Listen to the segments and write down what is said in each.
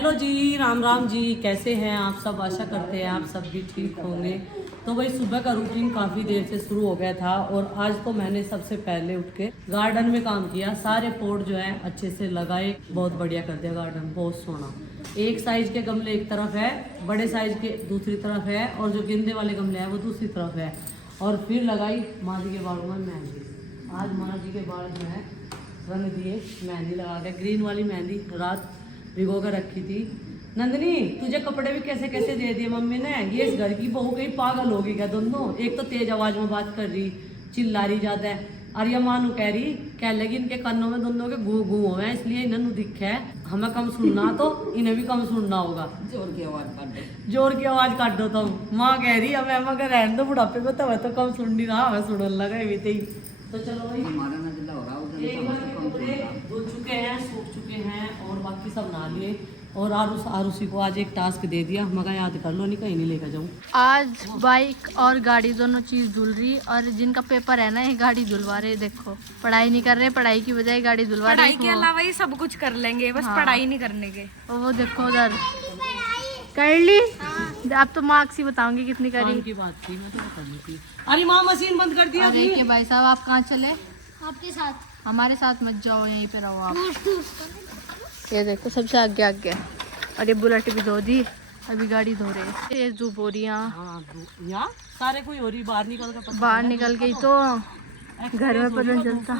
Hello जी, राम राम जी। कैसे हैं आप सब? आशा करते हैं आप सब भी ठीक होंगे। तो भाई सुबह का रूटीन काफ़ी देर से शुरू हो गया था और आज तो मैंने सबसे पहले उठ के गार्डन में काम किया। सारे पॉट जो है अच्छे से लगाए, बहुत बढ़िया कर दिया गार्डन, बहुत सोना। एक साइज के गमले एक तरफ है, बड़े साइज के दूसरी तरफ है और जो गेंदे वाले गमले हैं वो दूसरी तरफ है। और फिर लगाई माँ जी के बालों में मेहंदी। आज माँ जी के बाल जो है रंग दिए, मेहंदी लगा के। ग्रीन वाली मेहंदी रात भिगो कर रखी थी। नंदनी, तुझे कपड़े भी कैसे कैसे दे दिए मम्मी ने। ये इस घर की बहू कहीं पागल होगी क्या दोनों? एक तो तेज आवाज में बात कर रही, चिल्ला रही ज्यादा है। और ये मानू कह रही, कह लगी इनके कानों में दोनों के गू गू हो हैं, इसलिए इन्हें दिख है। हमें कम सुनना तो इन्हें भी कम सुनना होगा। जोर की आवाज काट दो, जोर की आवाज काट दो तुम। माँ कह रही अब मगर रहने दो, बुढ़ापे में तो कम सुन नहीं रहा, हमें सुनने लगा भी ही। तो चलो भाई, हमारा नजला हो रहा है उधर एक तो बार हमसे कम कपड़े सुन रहा। धुल चुके हैं, सूख चुके हैं और बाकी सब नहा लिए। और आरुषि को आज एक टास्क दे दिया, मगर याद कर लो, नहीं कहीं नहीं लेकर जाऊँ। आज बाइक और गाड़ी दोनों चीज धुल रही और जिनका पेपर है ना ये गाड़ी धुलवा रहे। देखो पढ़ाई नहीं कर रहे, पढ़ाई की बजाय गाड़ी धुलवा रहे। पढ़ाई के अलावा ये सब कुछ कर लेंगे, बस पढ़ाई नहीं करने के। और वो देखो उधर कर ली। अब तो मार्क्स ही बताऊंगी कितनी काम करी। की बात थी, मैं तो करनी थी। अरे माँ मशीन बंद कर दिया अरे के भाई साहब आप कहाँ चले? आपके साथ हमारे साथ मत जाओ, यहीं पे रहो आप। ये देखो सबसे आगे आगे। और ये बुलेट भी धो दी, अभी गाड़ी धो रहे। ये जो बोरियां यहाँ सारे कोई हो रही, बाहर निकल कर बाहर निकल गई तो घर में पता नहीं चलता।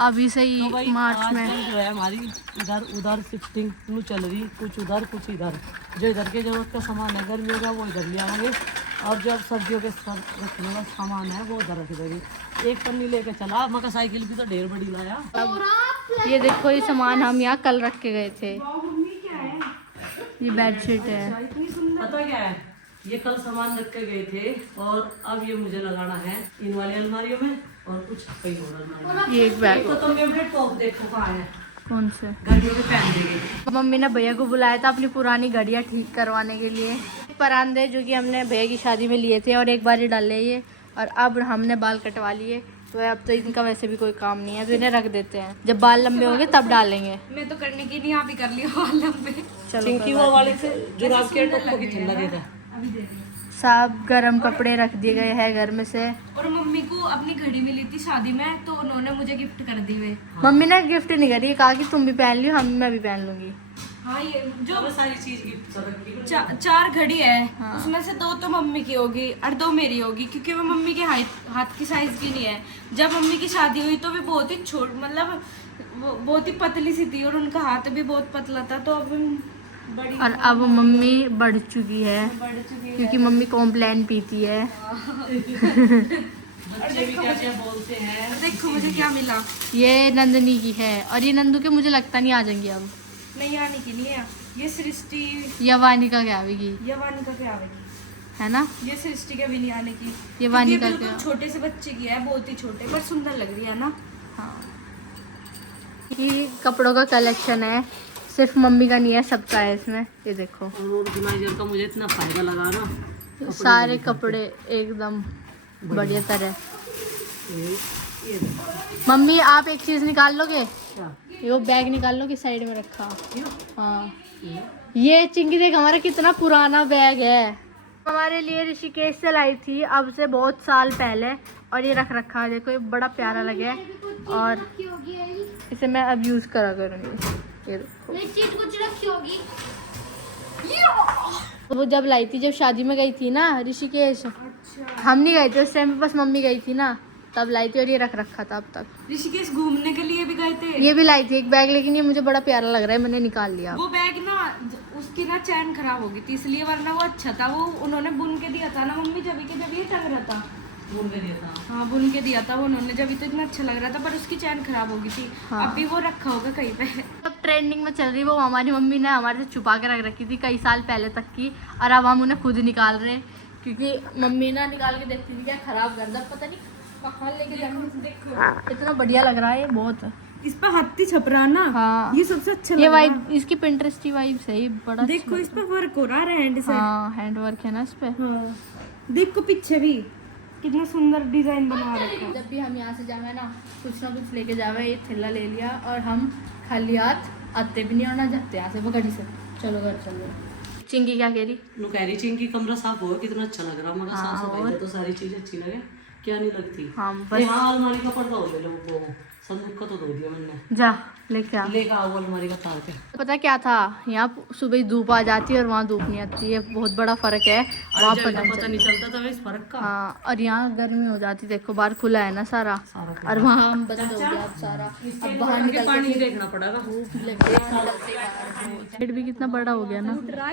अभी से ही तो मार्च में जो है हमारी इधर उधर शिफ्टिंग चल रही, कुछ उधर कुछ इधर। जो इधर के जरूरत का सामान है गर्मियों का वो इधर ले आएंगे, और जो सर्दियों के रखने का सामान है वो उधर रख देंगे। एक पन्नी लेकर चला, मगर साइकिल भी तो ढेर बड़ी लाया। अब ये देखो ये सामान हम यहाँ कल रख के गए थे। ये बेडशीट है। पता क्या है, ये कल सामान रख के गए थे और अब ये मुझे लगाना है इन वाली अलमारियों में और कुछ कई और अलमारियों में। ये एक बैग तो तुम फेवरेट टॉप देखो कहाँ है, कौन से? गर्मियों में पहन देंगे। मम्मी ने भैया को बुलाया था अपनी पुरानी घड़ियाँ ठीक करवाने के लिए। परांदे जो कि हमने भैया की शादी में लिए थे और एक बार ही डाले ये, और अब हमने बाल कटवा लिए तो अब तो इनका वैसे भी कोई काम नहीं है तो इन्हें रख देते हैं। जब बाल लंबे होंगे तब डालेंगे। मैं तो करने की नहीं, आप ही कर लियो लंबे। चलो चिंकी वो वाले से जुराब के टोपो की ठंडा देता है। अभी दे रही हूँ। सब गर्म कपड़े रख दिए गए हैं घर में से। और मम्मी को अपनी घड़ी मिली थी शादी में, तो उन्होंने मुझे गिफ्ट कर दी वे। मम्मी ने गिफ्ट नहीं करी, कहा कि तुम भी पहन लियो, मैं भी पहन लूंगी। हाँ, ये जो जो सारी चीज गिफ्ट कर रखी है। चार घड़ी है, हाँ। उसमें से दो तो मम्मी की होगी और दो मेरी होगी, क्योंकि वो मम्मी के हाथ की साइज की नहीं है। जब मम्मी की शादी हुई तो वे बहुत ही छोट, मतलब वो बहुत ही पतली सी थी और उनका हाथ भी बहुत पतला था। तो अब बड़ी और अब मम्मी बढ़ चुकी है बढ़ चुकी है। क्योंकि मम्मी कॉम्प्लेन पीती है। बच्चे भी क्या क्या बोलते हैं। देखो मुझे क्या मिला। ये नंदनी की है और ये नंदू के मुझे लगता नहीं आ जाएंगी अब। नहीं आने की नहीं है, ये सृष्टि या वानिका क्या आवेगी, या वानिका के आवेगी, है ना? ये सृष्टि के भी नहीं आने की। ये वानिका बिल्कुल के। छोटे से बच्चे की है, बहुत ही छोटे पर सुंदर लग रही है ना। हाँ, ये कपड़ों का कलेक्शन है, सिर्फ मम्मी का नहीं है, सबका है इसमें। ये देखो और ऑर्गेनाइजर का मुझे इतना फायदा लगा ना, सारे कपड़े एकदम बढ़िया तरह। ये देखो। मम्मी आप एक चीज निकाल लोगे, क्या? ये वो बैग निकाल लो कि साइड में रखा। क्यों? हाँ, ये चिंकी देख हमारा कितना पुराना बैग है। हमारे लिए ऋषिकेश से लाई थी अब से बहुत साल पहले, और ये रख रखा है। देखो ये बड़ा प्यारा लगे और इसे मैं अब यूज करा करूँगी। ये देखो कुछ रखी होगी। वो जब लाई थी, जब शादी में गई थी ना ऋषिकेश, हम नहीं गए थे उस टाइम पे, बस मम्मी गई थी ना तब लाई थी और ये रख रखा था अब तक। ऋषिकेश घूमने के लिए भी गए थे। ये भी लाई थी एक बैग, लेकिन ये मुझे बड़ा प्यारा लग रहा है, मैंने निकाल लिया। वो बैग ना उसकी ना चैन खराब हो गई थी, इसलिए, वरना वो अच्छा था। वो उन्होंने बुन के दिया था ना मम्मी, जब ये टंग रहा था। घूम के दिया था। हाँ, बुन के दिया था वो उन्होंने, जब तो इतना अच्छा लग रहा था, पर उसकी चैन खराब हो गई थी। हाँ। अभी वो रखा होगा कहीं पे। अब ट्रेंडिंग में चल रही वो हमारी मम्मी ने हमारे से छुपा के रख रखी थी कई साल पहले तक की, और अब हम उन्हें खुद निकाल रहे हैं क्योंकि मम्मी ना निकाल के देखती थी क्या खराब कर दे, पता नहीं कहाँ लेके जाने। इतना बढ़िया लग रहा है ये बहुत। इस पर हाथी छप रहा ना। हाँ, ये सबसे अच्छा ये लग रहा है। वाइब, इसकी पिंटरेस्ट वाइब सही बड़ा। देखो इस पर वर्क हो रहा है हैंड से। हाँ, हैंड वर्क है ना इस पे। हाँ, देखो पीछे भी कितना सुंदर डिजाइन बना रखा है। जब भी हम यहाँ से जावे ना कुछ लेके जावे, ये थैला ले लिया और हम खाली हाथ आते भी नहीं और ना जाते यहाँ से वो गाड़ी से। चलो घर चलो। चिंकी क्या कह रही? नु कह रही चिंकी कमरा साफ हो कितना अच्छा लग रहा, मगर साफ सफाई तो सारी चीज अच्छी लगे, क्या नहीं लगती। हाँ ये बस हाँ अलमारी का पर्दा हो गया वो संदूक का तो धो दिया मैंने, जा लेके आ। लेकर आओ अलमारी का तार के। पता क्या था, यहाँ सुबह ही धूप आ जाती है और वहाँ धूप नहीं आती है, बहुत बड़ा फर्क है। वहाँ पता नहीं चलता था इस फर्क का। हाँ, और यहाँ गर्मी हो जाती, देखो बाहर खुला है ना सारा, और वहाँ बंद हो गया अब सारा। अब बाहर निकल पानी देखना पड़ेगा। पेड़ भी कितना बड़ा हो गया ना,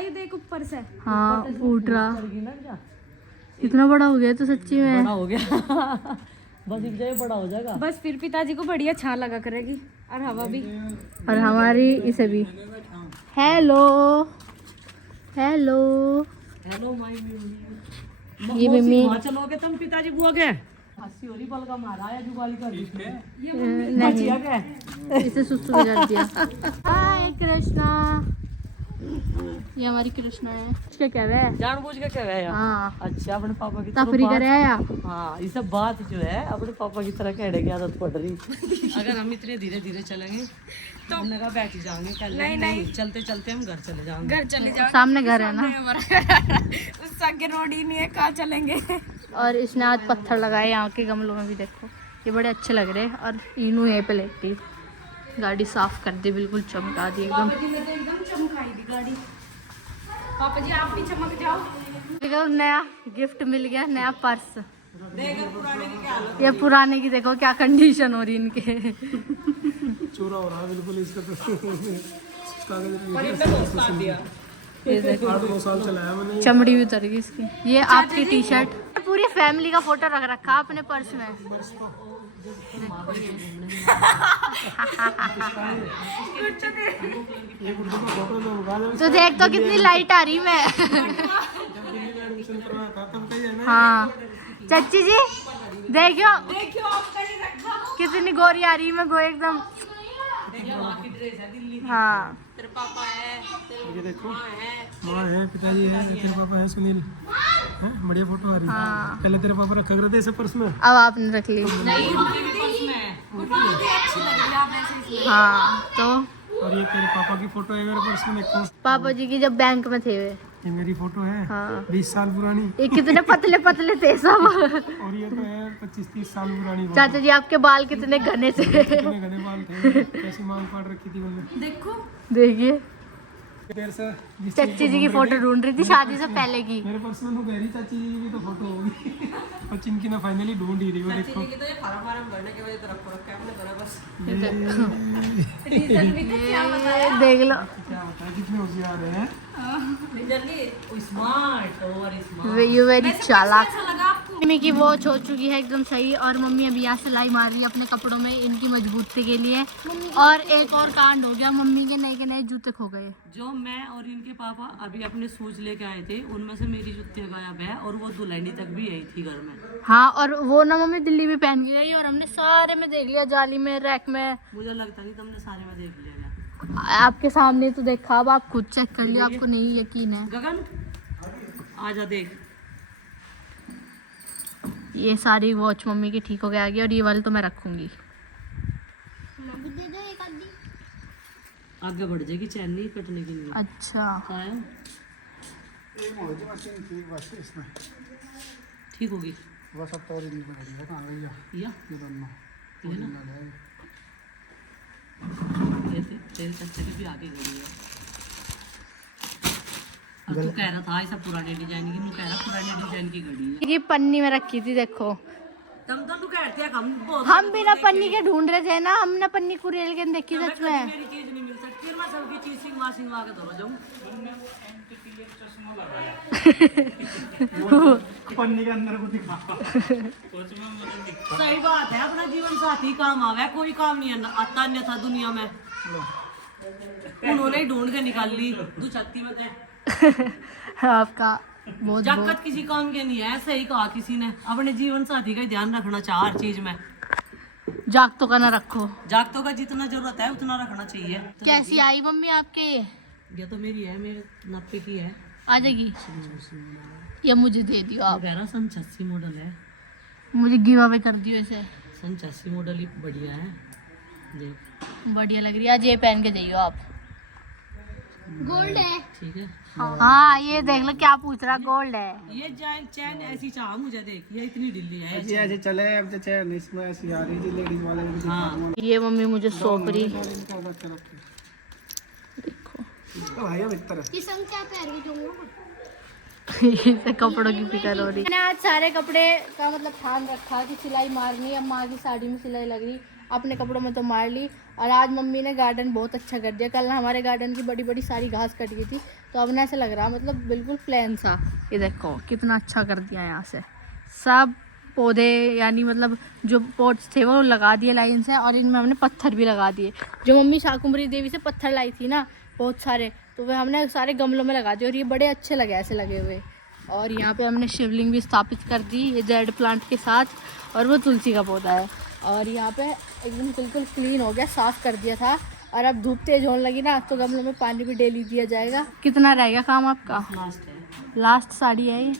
देख ऊपर से। हाँ फूट रहा, इतना बड़ा हो गया तो सच्ची में बड़ा हो गया बस एक जगह बड़ा हो जाएगा। बस फिर पिताजी को बढ़िया छां लगा करेगी और हवा भी। और हमारी इसे भी हेलो हेलो। हेलो माय ये मम्मी वहाँ चलोगे तुम पिताजी बुआ के? हंसी हो रही बल का मारा है जुगाली कर नहीं, इसे सुसु में कर दिया। हाय कृष्णा, ये हमारी कृष्णा है। क्या कह रहा है? जानबूझ के कह रहे हैं। हाँ अच्छा अपने पापा की तफरी करे आया। हाँ ये सब बात जो है अपने पापा की तरह कहने की आदत पड़ रही। अगर हम इतने धीरे धीरे चलेंगे तो हमने कहा बैठ ही जाएंगे, कल नहीं चलते चलते हम घर चले जाएंगे। घर चले जाओ, सामने घर है ना, उस आगे रोड ही नहीं है, कहाँ चलेंगे। और इसने आज पत्थर लगाए यहाँ के गमलों में भी, देखो ये बड़े अच्छे लग रहे हैं। और इनू यहीं पे लेटी, गाड़ी साफ कर दी, बिल्कुल चमका दी एकदम। पापा जी ने तो एकदम चमकाई दी गाड़ी। पापा जी आप भी चमक जाओ। देखो नया गिफ्ट मिल गया, नया पर्स। ये पुराने की देखो क्या कंडीशन हो रही इनके। चूरा हो रहा है बिल्कुल इसका तो ये देखो 8-9 साल चलाया मैंने। चमड़ी भी उतर गई इसकी। ये आपकी टी शर्ट, पूरी फैमिली का फोटो रख रखा अपने पर्स में। ये गुड्डू का फोटो तो उगा ले। तो देख तो कितनी लाइट आ रही मैं। जब दिल्ली में एडमिशन करवाया था तब कही है ना। हाँ चाची जी देखियो कितनी गोरी आ रही है, मैं गो एकदम। हाँ ये देखो माँ है, पिताजी है, तेरे पापा है, सुनील है, बढ़िया फोटो आ रही है। हाँ। पहले तेरे पापा रखा करते इसे पर्स में। अब आपने रख ली। हाँ तो और ये तेरे पापा की फोटो है मेरे पर्स में, देखो पापा जी की जब बैंक में थे वे। ये मेरी फोटो है। हाँ 20 साल पुरानी। ये कितने पतले पतले थे सब। और ये तो है 25-30 साल पुरानी फोटो। चाचा जी आपके बाल कितने घने थे। कितने घने बाल थे, कैसी मांग फाड़ रखी थी उन्होंने। देखो देखिए देर से जिस चीज़ चाची को जी की ढूंढ फोटो रहे थे, ढूंढ रही थी शादी से पहले की। मेरे पर्स में कह रही चाची जी की भी तो फोटो होगी। और चिंकी ना फाइनली ढूंढ ही रही वो, देखो ये देख लो, क्या होता है, कितने होशियार हैं। स्मार्ट और स्मार्ट। यू वेरी चालाक। मम्मी की वॉच हो चुकी है एकदम सही, और मम्मी अभी यहाँ सिलाई मार रही है अपने कपड़ों में इनकी मजबूती के लिए। और एक और कांड हो गया, मम्मी के नए जूते खो गए। जो मैं और इनके पापा अभी अपने शूज लेके आए थे उनमें से मेरी जूते गायब है, और वो दुल्हनी तक भी यही थी घर में। हाँ और वो ना मम्मी दिल्ली में पहन के गई, और हमने सारे में देख लिया, जाली में, रैक में। मुझे लगता नहीं तुमने सारे में देख लिया। आपके सामने तो देखा, अब आप खुद चेक कर लिया, आपको नहीं यकीन है। गगन आजा देख, ये सारी वॉच मम्मी की ठीक हो गया आगे, और ये वाली तो मैं रखूंगी। आगे बढ़ जाएगी, चैन नहीं कटने के लिए। अच्छा आया ठीक होगी बस अब तो और नहीं पड़ेगा, कहाँ गई या ये दोनों ये ना ये तेरे चाचा की भी आगे गई है। और तू कह रहा था ऐसा पुराने डिजाइन की, तू कह रहा पुराने डिजाइन की घड़ी है। ये पन्नी में रखी थी, देखो तुम तो तू कहते हैं हम बहुत हम बिना पन्नी के ढूंढ रहे थे ना, हमने पन्नी कुरेल के देखी सच में। मेरी चीज नहीं मिल सकती, फिर मैं सबकी चीज सिंगवा सिंगवा के धो जाऊं। पन्नी के अंदर को दिखा। सही बात है, अपना जीवन साथी काम आवे, कोई काम नहीं है आता अन्यथा दुनिया में। उन्होंने ही ढूंढ के निकाल ली, तू छत्ती में थे। आपका बहुत जाकत किसी काम के नहीं है, सही कहा किसी ने। अपने जीवन साथी का ही ध्यान रखना चाहिए हर चीज में। जागतों का ना रखो, जागतों का जितना जरूरत है उतना रखना चाहिए। कैसी आई मम्मी आपके? ये तो मेरी है, मेरे नब्बे की है। आ जाएगी, ये मुझे दे दियो आप। कह रहा सन 86 मॉडल है, मुझे गिव अवे कर दियो इसे। सन 86 मॉडल ही बढ़िया है, देख बढ़िया लग रही है, आज ये पहन के जाइयो आप। गोल्ड है। ठीक है। हाँ ये देख लो क्या पूछ रहा, गोल्ड है। ये चैन ऐसी चाह मुझे देखिए, इतनी ढीली है ये ऐसे चले अब तो चैन इसमें ऐसी आ रही थी लेडीज वाले में दिखा हाँ। ये मम्मी मुझे सौंप रही। देखो भाई अब इतना इसे कपड़ों की फिक्र हो रही। मैंने आज सारे कपड़े का मतलब ध्यान रखा कि सिलाई मारनी, अब माँ की साड़ी में सिलाई लग रही, अपने कपड़ों में तो मार ली। और आज मम्मी ने गार्डन बहुत अच्छा कर दिया। कल ना हमारे गार्डन की बड़ी बड़ी सारी घास कट गई थी, तो अब ना ऐसा लग रहा मतलब बिल्कुल प्लेन सा। ये देखो कितना अच्छा कर दिया, यहाँ से सब पौधे यानी मतलब जो पॉट्स थे वो लगा दिए लाइन से, और इनमें हमने पत्थर भी लगा दिए। जो मम्मी शाकुंभरी देवी से पत्थर लाई थी ना बहुत सारे, तो वे हमने सारे गमलों में लगा दिए और ये बड़े अच्छे लगे ऐसे लगे हुए। और यहाँ पे हमने शिवलिंग भी स्थापित कर दी ये जेड प्लांट के साथ, और वो तुलसी का पौधा है। और यहाँ पे एकदम बिल्कुल क्लीन हो गया, साफ कर दिया था। और अब धूप तेज होने लगी ना, तो गमलों में पानी भी डेली दिया जाएगा। कितना रहेगा काम आपका? लास्ट है, लास्ट साड़ी है ये,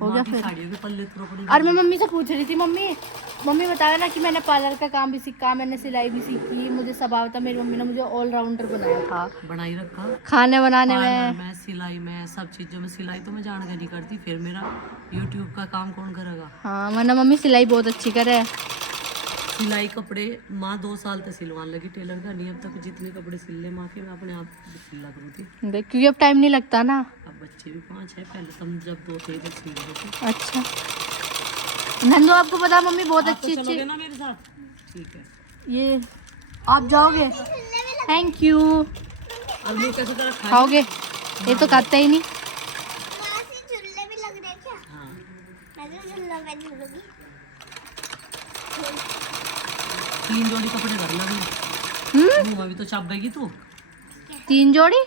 हो गया फिर। साड़ियों के पल्ले तो रोकने और मैं मम्मी से पूछ रही थी, मम्मी बताया ना कि मैंने पार्लर का काम भी सीखा, मैंने सिलाई भी सीखी, मुझे सब आता। मेरी मम्मी ने मुझे ऑलराउंडर बनाया था, बनाई रखा। खाने बनाने पार्लर में। में, सिलाई में, सब चीजों में। सिलाई तो मैं जान के नहीं करती, फिर मेरा यूट्यूब का काम कौन करेगा। हाँ वरना मम्मी सिलाई बहुत अच्छी करे। सिलाई कपड़े माँ 2 साल तक सिलवाने लगी, टेलर का नहीं। अब तक जितने कपड़े सिल ले माँ के, मैं अपने आप सिला करूँ थी। देख क्योंकि अब टाइम नहीं लगता ना। अब बच्चे भी 5 है, पहले तुम जब 2 थे तब सिल रहे थे। अच्छा नंदू, आपको पता मम्मी बहुत आप तो अच्छी चलोगे अच्छी। ना मेरे साथ? ठीक है। ये आप जाओगे? Thank you. और मुँह कैसे तरह खाओगे? ये तो खाते ही नहीं। झूले भी लग रहे क्या? हाँ। मैं तो झूलूंगी। 3 जोड़ी कपड़े कर लगे, मुँह में भी तो छाप गई तू। 3 जोड़ी?